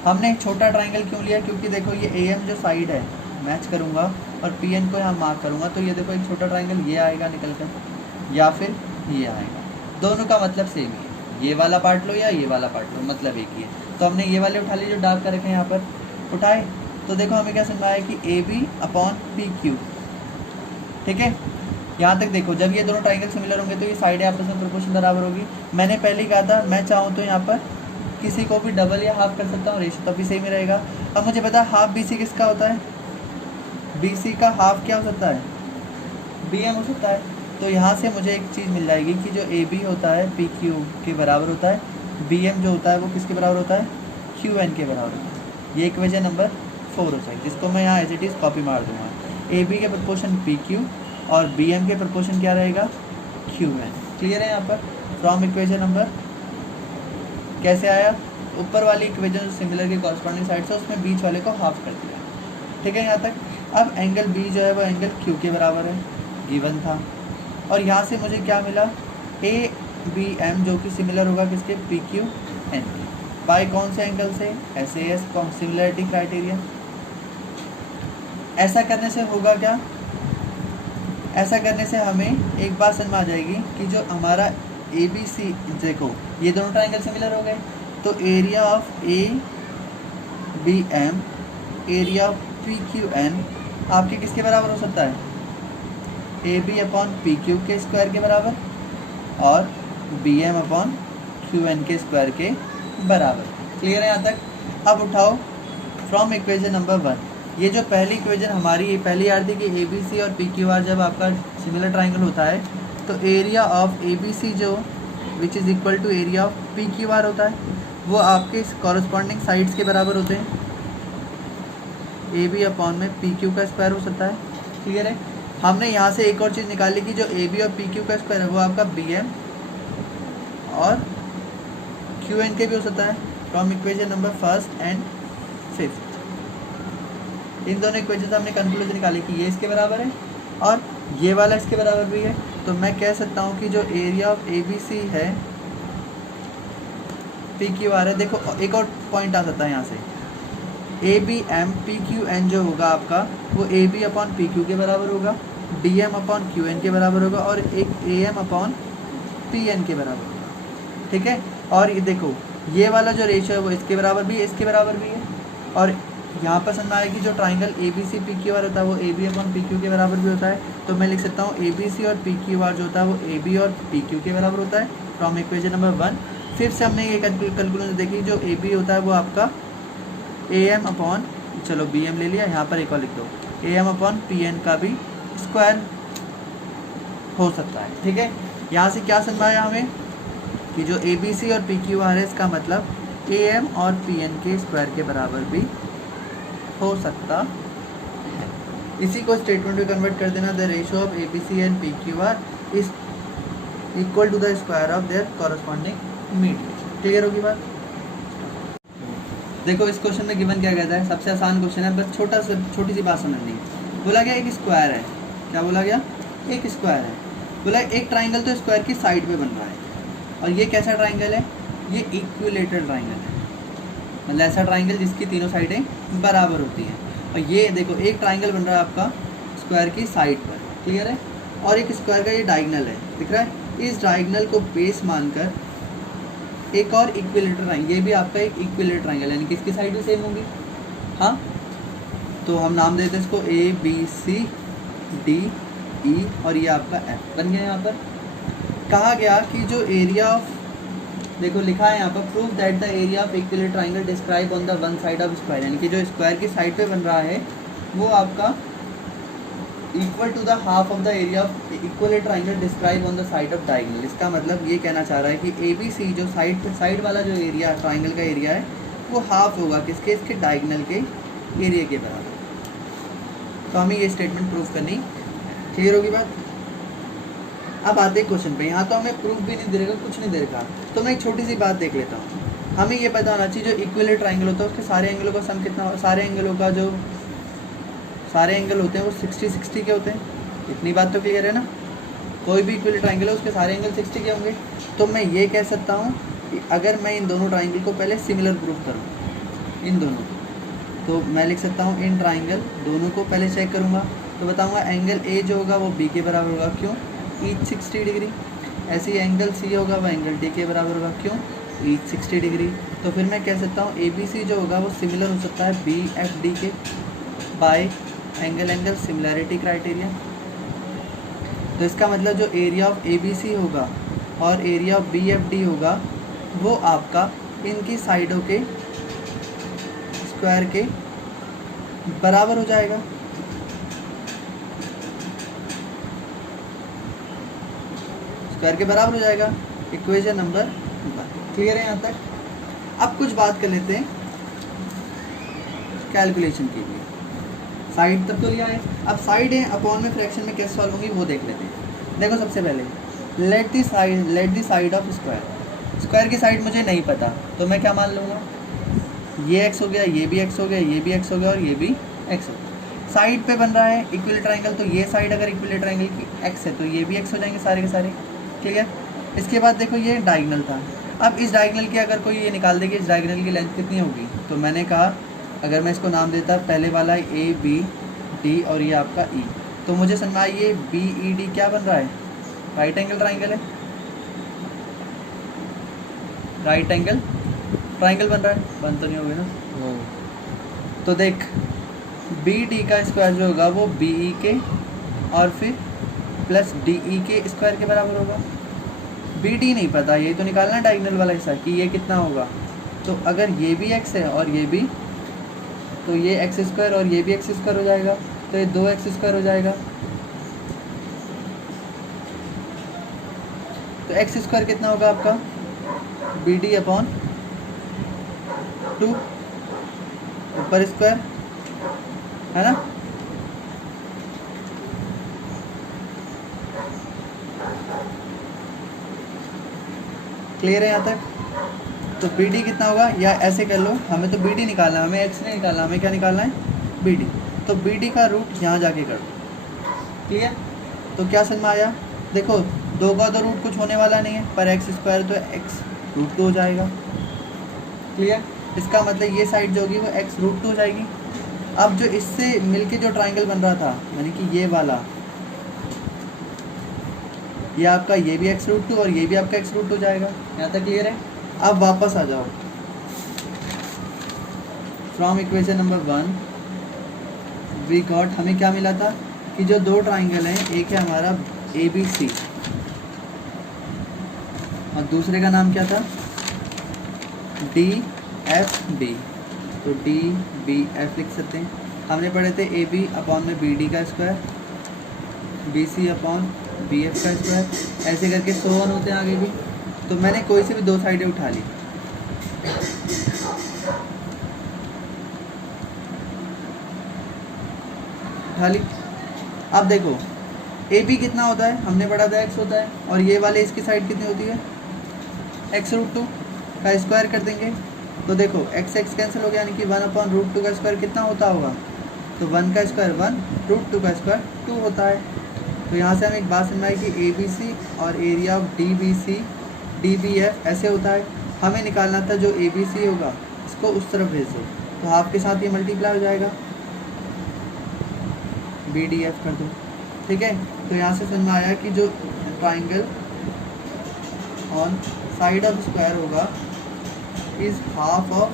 हमने एक छोटा ट्राइंगल क्यों लिया, क्योंकि देखो ये AM जो साइड है मैच करूँगा और PN को यहाँ मार्क करूँगा, तो ये देखो एक छोटा ट्राइंगल ये आएगा निकल कर, या फिर ये आएगा। दोनों का मतलब सेम ही है, ये वाला पार्ट लो या ये वाला पार्ट लो, मतलब एक ही है। तो हमने ये वाले उठा लिए जो डार्क कर रखे हैं यहाँ पर, उठाए। तो देखो हमें क्या समझ आया कि AB/PQ। ठीक है, यहाँ तक देखो, जब ये दोनों ट्राइंगल सिमिलर होंगे तो ये साइडें आपस में प्रोपोर्शन बराबर होगी। मैंने पहले ही कहा था, मैं चाहूँ तो यहाँ पर किसी को भी डबल या हाफ कर सकता हूँ, रेशो तब भी सेम ही रहेगा। अब मुझे पता है हाफ BC किसका होता है, BC का हाफ क्या हो सकता है, BM हो सकता है। तो यहाँ से मुझे एक चीज़ मिल जाएगी कि जो AB होता है PQ के बराबर होता है, BM जो होता है वो किसके बराबर होता है, QN के बराबर होता है। ये इक्वेशन नंबर 4 हो जाएगी, जिसको मैं यहाँ एज इट इज़ कॉपी मार दूँगा। AB के प्रपोर्शन PQ और BM के प्रपोर्शन क्या रहेगा, QN। क्लियर है यहाँ पर? फ्रॉम इक्वेशन नंबर कैसे आया, ऊपर वाली इक्वेशन जो सिमिलर के कॉरस्पॉन्डिंग साइड से उसमें बीच वाले को हाफ कर दिया। ठीक है यहाँ तक? अब एंगल B जो है वो एंगल Q के बराबर है, गिवन था। और यहाँ से मुझे क्या मिला, ABM जो कि सिमिलर होगा किसके, PQN के। बाय कौन से एंगल से, SAS सिमिलरिटी क्राइटेरिया। ऐसा करने से होगा क्या, ऐसा करने से हमें एक बात समझ में आ जाएगी कि जो हमारा ए बी सी, देखो ये दोनों ट्राइंगल सिमिलर हो गए, तो area of A B M, area of P Q N आपके किसके बराबर हो सकता है, A B upon P Q के स्क्वायर के बराबर और B M upon Q N के स्क्वायर के बराबर। क्लियर है यहाँ तक। अब उठाओ फ्रॉम इक्वेशन नंबर 1, ये जो पहली इक्वेशन हमारी ये पहली आ रही थी कि ए बी सी और पी क्यू आर जब आपका सिमिलर ट्राइंगल होता है तो area of A B C जो which is equal to area of P Q R होता है, वो आपके कॉरस्पॉन्डिंग साइड्स के बराबर होते हैं, ए बी अपॉन में पी क्यू का स्क्वायर हो सकता है। क्लियर है। हमने यहाँ से एक और चीज़ निकाली कि जो ए बी और पी क्यू का स्क्वायर है वो आपका बी एम और क्यू एन के भी हो सकता है फ्रॉम इक्वेशन नंबर 1 एंड 5। इन दोनों इक्वेशन से हमने कंक्लूजन निकाली कि ये इसके बराबर है और ये वाला इसके बराबर भी है, तो मैं कह सकता हूँ कि जो area of A B C है पी क्यू आर है। देखो एक और पॉइंट आ सकता है यहाँ से, A B M P Q N जो होगा आपका वो A B upon P Q के बराबर होगा, D M upon Q N के बराबर होगा और एक A M upon P N के बराबर होगा। ठीक है। और ये देखो ये वाला जो रेशियो है वो इसके बराबर भी है, इसके बराबर भी है, और यहाँ पर समझ में आएगी जो triangle A B C P Q R होता है वो A B upon P Q के बराबर भी होता है। तो मैं लिख सकता हूँ ए बी सी और पी क्यू आर जो होता है वो ए बी और पी क्यू के बराबर होता है फ्रॉम इक्वेशन नंबर 1। फिर से हमने ये कैलकुलेशन देखी, जो ए बी होता है वो आपका ए एम अपॉन, चलो बी एम ले लिया, यहाँ पर एक और लिख दो, A M upon P N का भी स्क्वायर हो सकता है। ठीक है। यहाँ से क्या समझ आया हमें कि जो ए बी सी और पी क्यू आर है इसका मतलब ए एम और पी एन के स्क्वायर के बराबर भी हो सकता है। इसी को स्टेटमेंट में कन्वर्ट कर देना, the ratio of A B C and P Q R is equal to the square of their corresponding median. Clear होगी बात। देखो इस क्वेश्चन में गिवन क्या कहता है, सबसे आसान क्वेश्चन है, बस छोटी सी बात समझनी है। बोला गया एक स्क्वायर है, क्या बोला गया, एक स्क्वायर है। बोला एक ट्राइंगल तो स्क्वायर की साइड पे बन रहा है, और ये कैसा ट्राइंगल है, ये इक्विलेटरल ट्राइंगल है, मतलब ऐसा ट्राइंगल जिसकी तीनों साइडें बराबर होती हैं। और ये देखो एक ट्राइंगल बन रहा है आपका स्क्वायर की साइड पर। क्लियर है। और एक स्क्वायर का ये डायगोनल है, दिख रहा है। इस डायगोनल को बेस मानकर एक और इक्विलेटरल ट्राइंगल, ये भी आपका एक इक्विलेटरल ट्राइंगल, यानी कि इसकी साइड भी सेम होगी। हाँ, तो हम नाम देते हैं इसको ए बी सी डी ई और ये आपका एफ बन गया। यहाँ पर कहा गया कि जो एरिया ऑफ, देखो लिखा है यहाँ पर, prove that the area of equilateral triangle describe on the one side of square, यानी कि जो स्क्वायर की साइड पे बन रहा है वो आपका equal to the half of the area of equilateral triangle describe on the side of diagonal. इसका मतलब ये कहना चाह रहा है कि ए बी सी जो साइड वाला जो एरिया ट्राइंगल का एरिया है वो हाफ होगा किसके, इसके डायगोनल के एरिया के बराबर। तो हमें ये स्टेटमेंट प्रूव करनी। क्लियर होगी बात। अब आते हैं क्वेश्चन पे। यहाँ तो हमें प्रूफ भी नहीं दे रखा, कुछ नहीं दे रखा, तो मैं एक छोटी सी बात देख लेता हूँ। हमें ये पता होना चाहिए जो इक्विलेटरल ट्राइंगल होता है उसके सारे एंगलों का सम कितना, सारे एंगलों का जो सारे एंगल होते हैं वो 60-60 के होते हैं। इतनी बात तो क्लियर है ना। कोई भी इक्विलेटरल ट्राइंगल है उसके सारे एंगल 60 के होंगे। तो मैं ये कह सकता हूँ कि अगर मैं इन दोनों ट्राइंगल को पहले सिमिलर प्रूफ करूँ, इन दोनों को, तो मैं लिख सकता हूँ इन ट्राइंगल दोनों को पहले चेक करूँगा तो बताऊँगा एंगल ए जो होगा वो बी के बराबर होगा, क्यों, ईच 60 डिग्री। ऐसे ही एंगल सी होगा वो एंगल डी के बराबर होगा, क्यों, ईच 60 डिग्री। तो फिर मैं कह सकता हूँ ए बी सी जो होगा वो सिमिलर हो सकता है बी एफ डी के बाय एंगल सिमिलैरिटी क्राइटेरिया। तो इसका मतलब जो area of A B C होगा और area of B F D होगा वो आपका इनकी साइडों के स्क्वायर के बराबर हो जाएगा। स्क्वायर के बराबर हो जाएगा। इक्वेशन नंबर 1 क्लियर है यहाँ तक। अब कुछ बात कर लेते हैं कैलकुलेशन के लिए। साइड तक तो लिया है, अब साइड है अपॉन में फ्रैक्शन में कैसे सॉल्व होंगी वो देख लेते हैं। देखो सबसे पहले let the side of square. Square की साइड मुझे नहीं पता तो मैं क्या मान लूँगा, ये x हो गया, ये भी x हो गया, ये भी x हो गया और ये भी x हो गया। साइड पे बन रहा है इक्विलेटरल ट्राइंगल, तो ये साइड अगर इक्विलेटरल ट्राइंगल की x है तो ये भी x हो जाएंगे सारे के सारे। ठीक है। इसके बाद देखो ये डायगोनल था। अब इस डायगोनल की अगर कोई ये निकाल देगी इस डायगोनल की लेंथ कितनी होगी, तो मैंने कहा अगर मैं इसको नाम देता पहले वाला ए बी डी और ये आपका ई, तो मुझे समझ में आई ये BED क्या बन रहा है, राइट एंगल ट्राइंगल है, राइट एंगल ट्राइंगल बन रहा है, बन तो नहीं होगी ना। तो देख BD का स्क्वायर जो होगा वो BE के और फिर प्लस DE के स्क्वायर के बराबर होगा। BD नहीं पता, ये तो निकालना है डायगोनल वाला हिस्सा कि ये कितना होगा। तो अगर ये भी x है और ये भी, तो ये x स्क्वायर और ये भी x स्क्वायर हो जाएगा, तो ये 2x स्क्वायर हो जाएगा। तो x स्क्वायर कितना होगा आपका, BD अपॉन 2 ऊपर स्क्वायर है ना। क्लियर है यहाँ तक। तो BD कितना होगा, या ऐसे कर लो, हमें तो BD निकालना है, हमें x नहीं निकालना, हमें क्या निकालना है, BD। तो BD का रूट यहाँ जाके कर दो। क्लियर। तो क्या समझ में आया, देखो 2 का तो रूट कुछ होने वाला नहीं है, पर x स्क्वायर तो x रूट 2 हो जाएगा। क्लियर। इसका मतलब ये साइड जो होगी वो x रूट 2 हो जाएगी। अब जो इससे मिलके जो ट्राइंगल बन रहा था, यानी कि ये वाला, ये आपका ये भी x रूट 2 और ये भी आपका x रूट 2 हो जाएगा। यहाँ तक क्लियर है। अब वापस आ जाओ, from equation number 1 we got, हमें क्या मिला था कि जो 2 ट्राइंगल हैं, एक है हमारा ABC और दूसरे का नाम क्या था, DFB। तो DBF लिख सकते हैं। हमने पढ़े थे AB अपॉन में BD का स्क्वायर, BC अपॉन BF का स्क्वायर, ऐसे करके 100 होते हैं आगे भी। तो मैंने कोई से भी 2 साइडें उठा ली। अब देखो AB कितना होता है, हमने पढ़ा था x होता है, और ये वाले इसकी साइड कितनी होती है, x रूट 2 का स्क्वायर कर देंगे। तो देखो x कैंसिल हो गया, यानी कि 1 अपॉन रूट 2 का स्क्वायर कितना होता होगा, तो 1 का स्क्वायर 1, रूट 2 का स्क्वायर 2 होता है। तो यहाँ से हमें एक बात समझ आई कि ABC और एरिया ऑफ DBC DBF ऐसे होता है। हमें निकालना था जो ABC होगा इसको उस तरफ भेज दो, तो हाफ के साथ ये मल्टीप्लाई हो जाएगा, BDF कर दो। ठीक है। तो यहाँ से समझ में आया कि जो triangle on side of square होगा is half of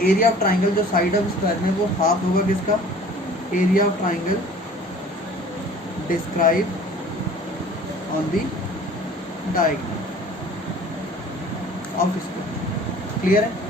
area of triangle, जो साइड ऑफ स्क्वायर में वो हाफ होगा किसका, area of triangle describe on the diagonal of square. Clear है।